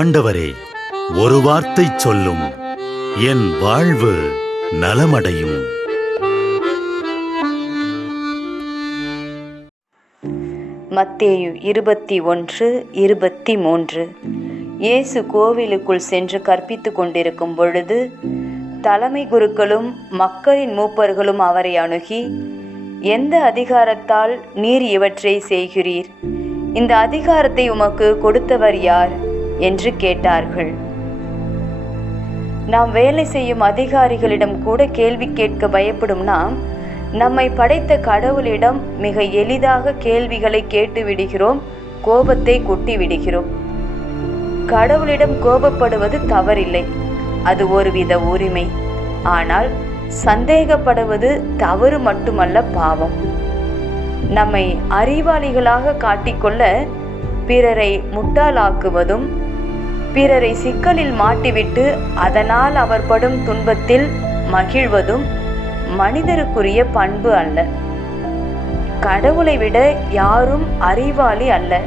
ஆண்டவரே ஒரு வார்த்தை சொல்லும். என் வாழ்வு நலமடையும். மத்தேயு இருபத்தி ஒன்று இருபத்தி மூன்று. இயேசு கோவிலுக்குள் சென்று கற்பித்துக் கொண்டிருக்கும் பொழுது தலைமை குருக்களும் மக்களின் மூப்பர்களும் அவரை அணுகி எந்த அதிகாரத்தால் நீர் இவற்றை செய்கிறீர்? இந்த அதிகாரத்தை உமக்கு கொடுத்தவர் யார்? என்று கேட்டார்கள். நாம் வேலை செய்யும் அதிகாரிகளிடம் கூட கேள்வி கேட்க பயப்படும் நாம் நம்மை படைத்த கடவுளிடம் மிக எளிதாக கேள்விகளை கேட்டு விடுகிறோம் கோபத்தை கொட்டி விடுகிறோம். கடவுளிடம் கோபப்படுவது தவறில்லை அது ஒருவித உரிமை. ஆனால் சந்தேகப்படுவது தவறு மட்டுமல்ல பாவம். நம்மை அறிவாளிகளாக காட்டிக்கொள்ள பிறரை முட்டாளாக்குவதும் பிறரை சிக்கலில் மாட்டிவிட்டு அதனால் அவர் படும் துன்பத்தில் மகிழ்வதும் மனிதருக்குரிய பண்பு அல்ல. கடவுளை விட யாரும் அறிவாளி அல்ல.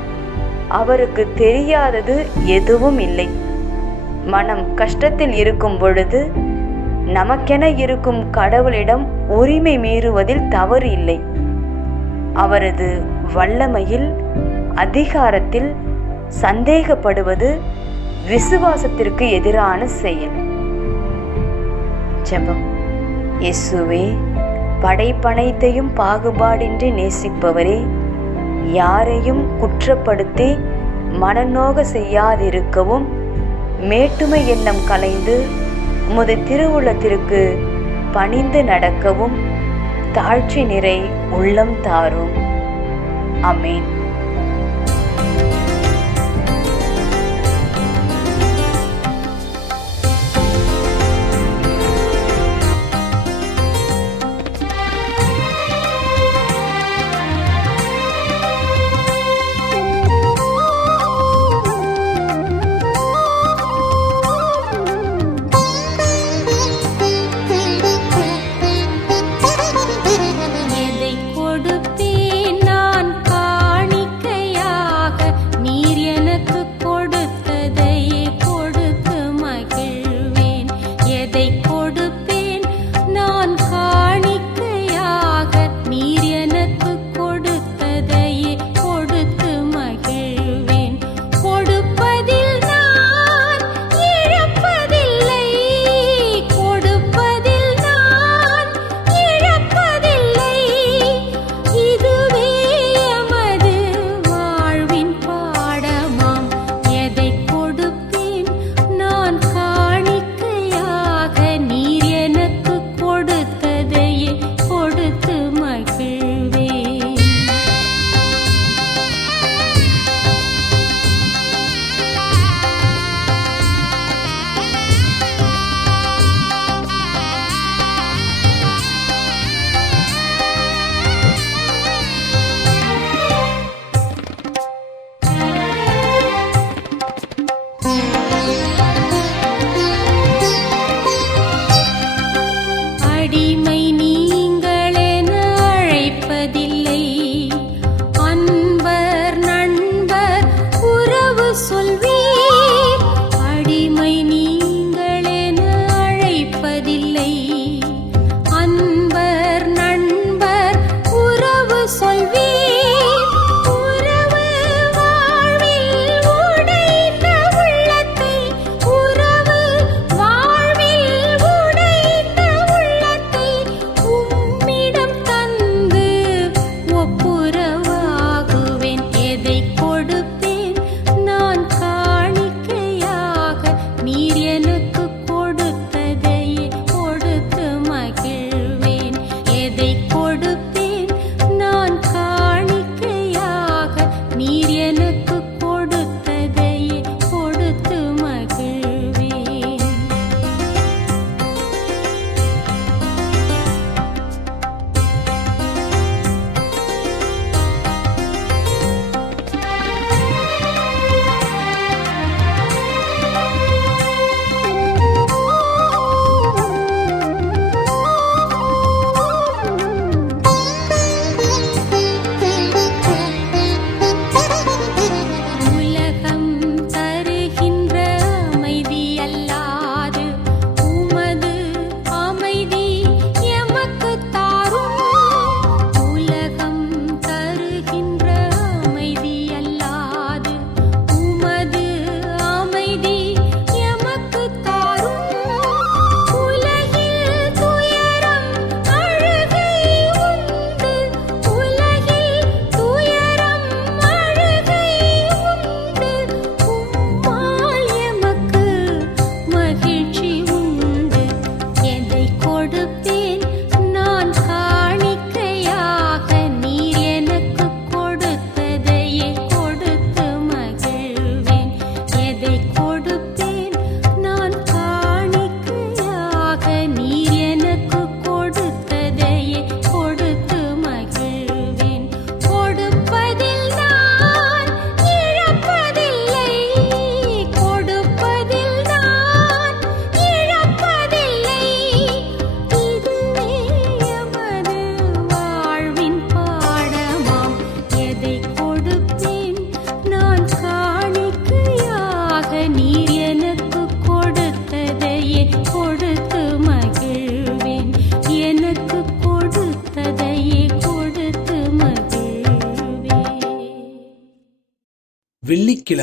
அவருக்கு தெரியாதது எதுவும் இல்லை. மனம் கஷ்டத்தில் இருக்கும் பொழுது நமக்கென இருக்கும் கடவுளிடம் உரிமை மீறுவதில் தவறு இல்லை. அவரது வல்லமையில் அதிகாரத்தில் சந்தேகப்படுவது விசுவாசத்திற்கு எதிரான செயல். ஜபம். இயேசுவே படைப்பனைத்தையும் பாகுபாடின்றி நேசிப்பவரே யாரையும் குற்றப்படுத்தி மனநோக செய்யாதிருக்கவும் மேட்டுமை எண்ணம் கலைந்து உமது திருவுள்ளத்திற்கு பணிந்து நடக்கவும் தாழ்ச்சி நிறை உள்ளம் தாரும். அமேன். 为你。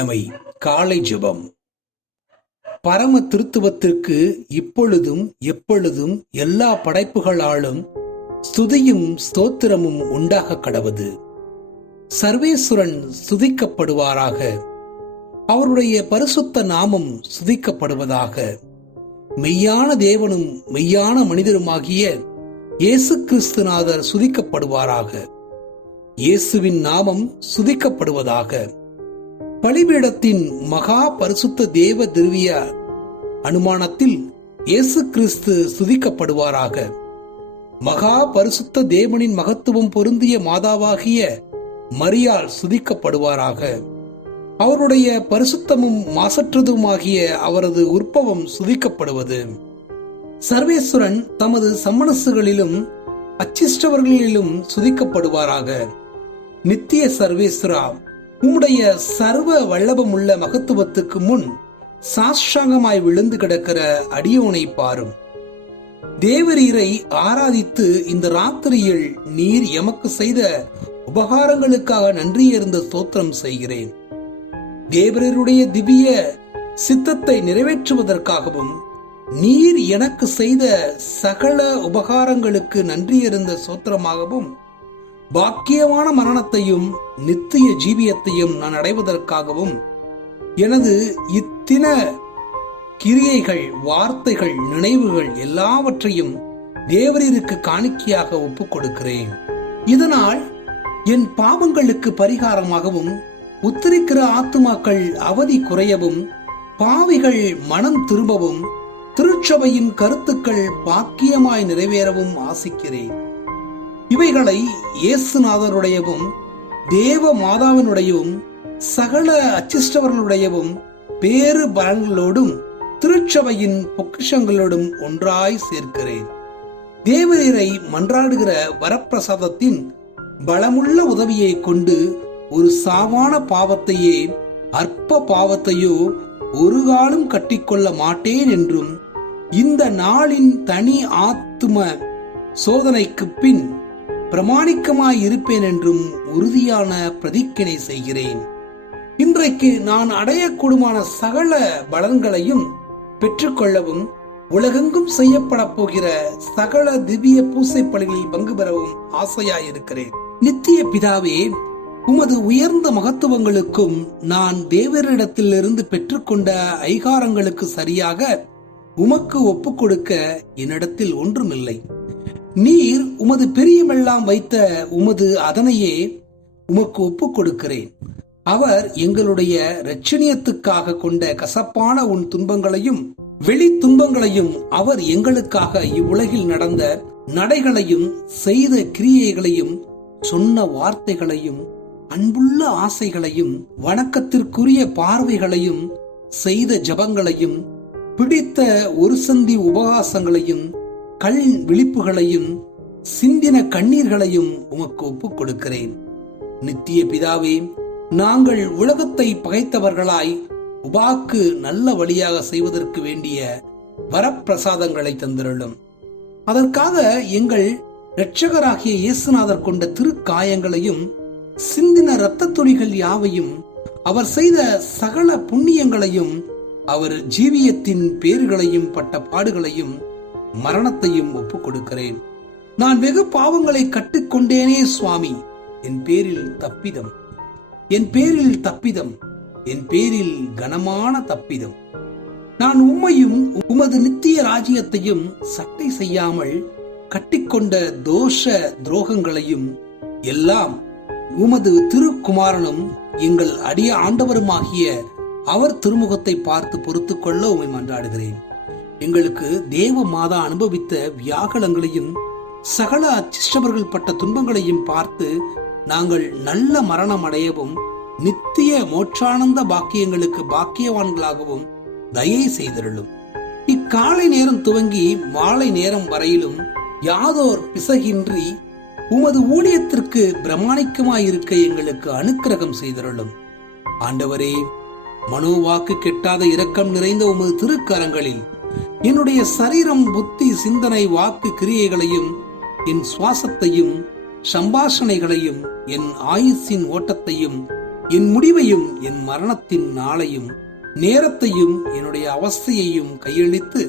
வெள்ளிக்கிழமை காலை ஜெபம். பரம திருத்துவத்திற்கு இப்பொழுதும் எப்பொழுதும் எல்லா படைப்புகளாலும் ஸ்துதியும் ஸ்தோத்திரமும் உண்டாக கடவது. சர்வேஸ்வரன் சுதிக்கப்படுவாராக அவருடைய பரிசுத்த நாமம் சுதிக்கப்படுவதாக மெய்யான தேவனும் மெய்யான மனிதருமாகிய இயேசு கிறிஸ்துநாதர் சுதிக்கப்படுவாராக இயேசுவின் நாமம் சுதிக்கப்படுவதாக பலிபீடத்தின் மகா பரிசுத்த தேவ திருவிய அனுமானத்தில் இயேசு கிறிஸ்து சுதிக்கப்படுவாராக. மகா பரிசுத்த தேவனின் மகத்துவம் பொருந்திய மாதாவாகிய மரியால் சுதிக்கப்படுவாராக. அவருடைய பரிசுத்தமும் மாசற்றதுமாகிய அவரது உற்பவம் சுதிக்கப்படுவது. சர்வேஸ்வரன் தமது சம்மனசுகளிலும் அச்சிஷ்டவர்களிலும் சுதிக்கப்படுவாராக. நித்திய சர்வேஸ்வரா உம்முடைய சர்வ வல்லபமுள்ள மகத்துவத்துக்கு முன் சாஷ்டாங்கமாய் விழுந்து கிடக்கிற அடியோனை பாரும். தேவரீரை ஆராதித்து இந்த ராத்திரியில் நீர் எமக்கு செய்த உபகாரங்களுக்காக நன்றியிருந்த ஸ்தோத்திரம் செய்கிறேன். தேவரீருடைய திவ்ய சித்தத்தை நிறைவேற்றுவதற்காகவும் நீர் எனக்கு செய்த சகல உபகாரங்களுக்கு நன்றியிருந்த சோத்திரமாகவும் பாக்கியமான மரணத்தையும் நித்திய ஜீவியத்தையும் நான் அடைவதற்காகவும் எனது இத்தின கிரியைகள் வார்த்தைகள் நினைவுகள் எல்லாவற்றையும் தேவரீருக்கு காணிக்கையாக ஒப்புக் கொடுக்கிறேன் இதனால் என் பாவங்களுக்கு பரிகாரமாகவும் உத்தரிக்கிற ஆத்துமாக்கள் அவதி குறையவும் பாவிகள் மனம் திரும்பவும் திருச்சபையின் கருத்துக்கள் பாக்கியமாய் நிறைவேறவும் ஆசிக்கிறேன். இவைகளை இயேசுநாதனுடையவும் தேவ மாதாவினுடையவும் சகல அச்சிஷ்டவர்களுடையவும் பேறு பலன்களோடும் திருச்சபையின் பொக்கிஷங்களோடும் ஒன்றாய் சேர்க்கிறேன். தேவரீரை மன்றாடுகிற வரப்பிரசாதத்தின் பலமுள்ள உதவியை கொண்டு ஒரு சாவான பாவத்தையே அற்ப பாவத்தையோ ஒரு காலம் கட்டிக்கொள்ள மாட்டேன் என்றும் இந்த நாளின் தனி ஆத்தும சோதனைக்கு பின் பிரமாணிக்கமாய் இருப்பேன் என்றும் உறுதியான பிரதிக்கினை செய்கிறேன். இன்றைக்கு நான் அடையக்கூடுமான சகல பலன்களையும் பெற்றுக்கொள்ளவும் உலகெங்கும் செய்யப்பட போகிற சகல திவ்ய பூசை பலிகளில் பங்கு பெறவும் ஆசையாயிருக்கிறேன். நித்திய பிதாவே உமது உயர்ந்த மகத்துவங்களுக்கும் நான் தேவரிடத்திலிருந்து பெற்றுக்கொண்ட ஐகாரங்களுக்கு சரியாக உமக்கு ஒப்புக் கொடுக்க என்னிடத்தில் ஒன்றுமில்லை. நீர் உமது பிரியமெல்லாம் வைத்த உமது அதனையே உமக்கு ஒப்புக் கொடுக்கிறேன் அவர் எங்களுடைய ரட்சணியத்துக்காக கொண்ட கசப்பான உன் துன்பங்களையும் வெளி துன்பங்களையும் அவர் எங்களுக்காக இவ்வுலகில் நடந்த நடைகளையும் செய்த கிரியைகளையும் சொன்ன வார்த்தைகளையும் அன்புள்ள ஆசைகளையும் வணக்கத்திற்குரிய பார்வைகளையும் செய்த ஜபங்களையும் பிடித்த ஒரு சந்தி உபகாசங்களையும் கண் விழிப்புகளையும் சிந்தின கண்ணீர்களையும் உமக்கு ஒப்புக் கொடுக்கிறேன் நித்திய பிதாவே நாங்கள் உலகத்தை பகைத்தவர்களாய் உபாக்கு நல்ல வழியாக செய்வதற்கு வேண்டிய வரப்பிரசாதங்களை தந்திருளும். அதற்காக எங்கள் இரட்சகராகிய இயேசுநாதர் கொண்ட திருக்காயங்களையும் சிந்தின இரத்த துளிகள் யாவையும் அவர் செய்த சகல புண்ணியங்களையும் அவர் ஜீவியத்தின் பேறுகளையும் பட்ட பாடுகளையும் மரணத்தையும் ஒப்புக் கொடுக்கிறேன் நான் வெகு பாவங்களை கட்டுக்கொண்டேனே சுவாமி. என் பேரில் தப்பிதம். என் பேரில் தப்பிதம். என் பேரில் கனமான தப்பிதம். நான் உம்மையும் உமது நித்திய ராஜ்யத்தையும் சட்டை செய்யாமல் கட்டிக்கொண்ட தோஷ துரோகங்களையும் எல்லாம் உமது திருக்குமாரனும் எங்கள் அடிய ஆண்டவருமாகிய அவர் திருமுகத்தை பார்த்து பொறுத்துக்கொள்ள உண்மை உமை மன்றாடுகிறேன். எங்களுக்கு தேவ மாதா அனுபவித்த வியாகுலங்களையும் சகல அச்சிஷ்டவர்கள் பட்ட துன்பங்களையும் பார்த்து நாங்கள் நல்ல மரணம் அடையவும் நித்திய மோட்சானந்த பாக்கியங்களுக்கு பாக்கியவான்களாகவும் தயை செய்தருளும். இக்காலை நேரம் துவங்கி மாலை நேரம் வரையிலும் யாதோர் பிசகின்றி உமது ஊழியத்திற்கு பிரமாணிக்கமாயிருக்க எங்களுக்கு அனுக்கிரகம் செய்தருளும். ஆண்டவரே மனோவாக்கு கெட்டாத இரக்கம் நிறைந்த உமது திருக்கரங்களில் என்னுடைய சரீரம் புத்தி சிந்தனை வாக்கு கிரியைகளையும் என் சுவாசத்தையும் சம்பாஷணைகளையும் என் ஆயுசின் ஓட்டத்தையும் என் முடிவையும் என் மரணத்தின் நாளையும் நேரத்தையும் என்னுடைய அவஸ்தையையும் கையளித்து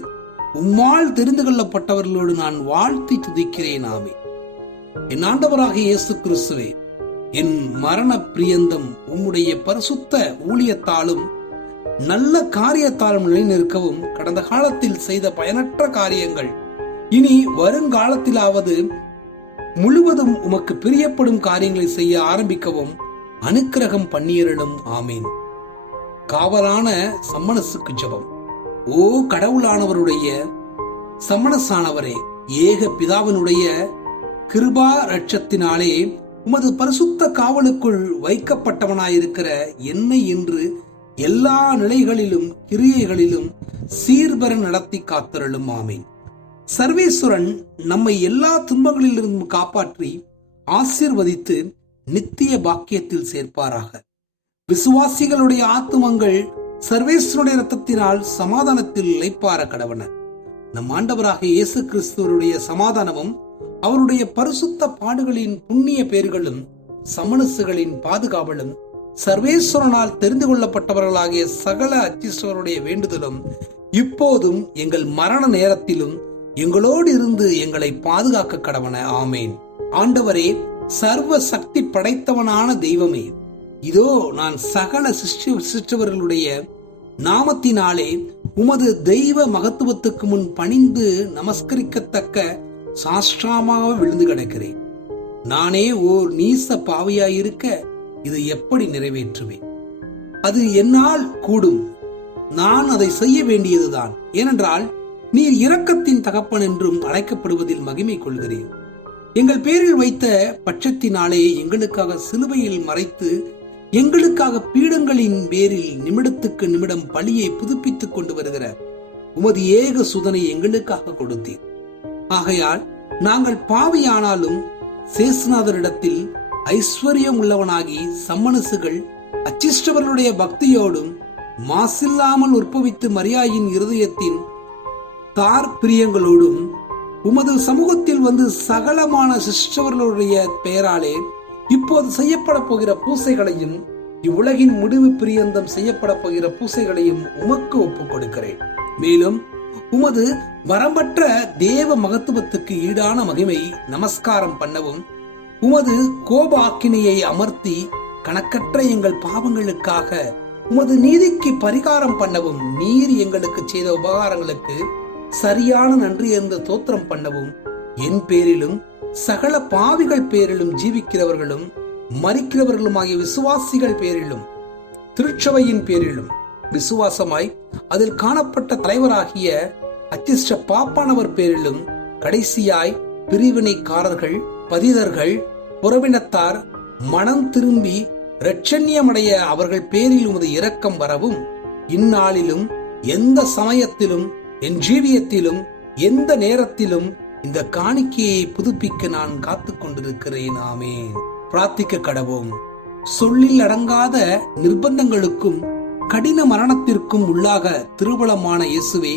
உம்மால் தெரிந்து கொள்ளப்பட்டவர்களோடு நான் வாழ்த்தி துதிக்கிறேன் ஆமே என் ஆண்டவராக இயேசு கிறிஸ்துவே என் மரண பிரியந்தம் உம்முடைய பரிசுத்த ஊழியத்தாலும் நல்ல காரியத்தாலும் நிலைநிற்கவும் கடந்த காலத்தில் செய்த பயனற்ற காரியங்கள். இனி வருங்காலத்திலாவது முழுவதும் உமக்கு பிரியப்படும் காரியங்களை செய்ய ஆரம்பிக்கவும் அனுக்கிரகம் பண்ணியரிடம் ஆமீன். காவலான சம்மனசுக்கு ஜெபம். ஓ கடவுளானவருடைய சம்மனசானவரே ஏக பிதாவினுடைய கிருபா ரட்சத்தினாலே உமது பரிசுத்த காவலுக்குள் வைக்கப்பட்டவனாயிருக்கிற என்னை இன்று எல்லா நிலைகளிலும் கிரியைகளிலும் சீர்பெற நடத்தி காத்தருளும் ஆமேன். சர்வேஸ்வரன் நம்மை எல்லா துன்பங்களிலிருந்தும் காப்பாற்றி ஆசிர்வதித்து நித்திய பாக்கியத்தில் சேர்ப்பாராக. விசுவாசிகளுடைய ஆத்துமங்கள் சர்வேஸ்வருடைய ரத்தத்தினால் சமாதானத்தில் இளைப்பார கடவன. நம் ஆண்டவராக இயேசு கிறிஸ்துவருடைய சமாதானமும் அவருடைய பரிசுத்த பாடுகளின் புண்ணிய பேர்களும் சமணசுகளின் பாதுகாவலும் சர்வேஸ்வரனால் தெரிந்து கொள்ளப்பட்டவர்களாகிய சகல அச்சிஸ்வருடைய வேண்டுதலும் இப்போதும் எங்கள் மரண நேரத்திலும் எங்களோடு இருந்து எங்களை பாதுகாக்க கடவன. ஆமேன். ஆண்டவரே சர்வ சக்தி படைத்தவனான தெய்வமே இதோ நான் சகல சிஷ்ட சிஷ்டவர்களுடைய நாமத்தினாலே உமது தெய்வ மகத்துவத்துக்கு முன் பணிந்து நமஸ்கரிக்கத்தக்க சாஷ்டாமாக விழுந்து கிடக்கிறேன். நானே ஓர் நீச பாவியாயிருக்க இதை எப்படி நிறைவேற்றுவேன்? அது என்னால் கூடும். நான் அதை செய்ய வேண்டியதுதான். ஏனென்றால் நீர் இரக்கத்தின் தகப்பன் என்றும் அழைக்கப்படுவதில் மகிமை கொள்கிறேன். எங்கள் பேரில் வைத்த பட்சத்தினாலே எங்களுக்காக சிலுவையில் மறைத்து எங்களுக்காக பீடங்களின் பேரில் நிமிடத்துக்கு நிமிடம் பழியை புதுப்பித்துக் கொண்டு வருகிற உமது ஏக சுதனை எங்களுக்காக கொடுத்தீர். ஆகையால் நாங்கள் பாவியானாலும் சேசுநாதரிடத்தில் ஐஸ்வர்யம் உள்ளவனாகி சம்மனசுகள் அச்சிஷ்டவர்களுடைய பக்தியோடும் மாசில்லாமல் உற்பவித்து மரியாயின் இருதயத்தின் தார் பிரியங்களோடும் உமது சமூகத்தில் வந்து சகலமான சிஷ்டவர்களுடைய பெயராலே இப்போது செய்யப்பட போகிற பூசைகளையும் இவ்வுலகின் முடிவு பிரியந்தம் செய்யப்பட போகிற பூசைகளையும் உமக்கு ஒப்புக் கொடுக்கிறேன். மேலும் உமது வரம்பற்ற தேவ மகத்துவத்துக்கு ஈடான மகிமை நமஸ்காரம் பண்ணவும் உமது கோபாக்கினையை அமர்த்தி கணக்கற்ற எங்கள் பாவங்களுக்காக உமது நீதிக்கு பரிகாரம் பண்ணவும் நீர் எங்களுக்கு செய்த உபகாரங்களுக்கு சரியான நன்றி என்ற தோத்திரம் பண்ணவும் என் பேரிலும் சகல பாவிகள் பேரிலும் ஜீவிக்கிறவர்களும் மறிக்கிறவர்களும் ஆகிய விசுவாசிகள் பேரிலும் திருச்சபையின் பேரிலும் விசுவாசமாய் அதில் காணப்பட்ட தலைவராகிய அத்திஷ்ட பாப்பானவர் பேரிலும் கடைசியாய் பிரிவினைக்காரர்கள் பதிதர்கள் புறவினத்தார் மனம் திரும்பி இரட்சண்யமடைய அவர்கள் பேரில் உமது இரக்கம் வரவும் இந்நாளிலும் எந்த சமயத்திலும் என் ஜீவியத்திலும் எந்த நேரத்திலும் இந்த காணிக்கையை புதுப்பிக்க நான் காத்து கொண்டிருக்கிறேன். ஆமே பிரார்த்திக்க கடவோம். சொல்லில் அடங்காத நிர்பந்தங்களுக்கும் கடின மரணத்திற்கும் உள்ளாக திருவளமான இயேசுவே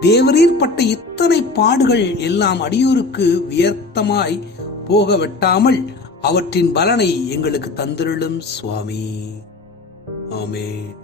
தேவரீர் பட்ட இத்தனை பாடுகள் எல்லாம் அடியோருக்கு வியர்த்தமாய் போக வெட்டாமல் அவற்றின் பலனை எங்களுக்கு தந்திருளும் சுவாமி. ஆமே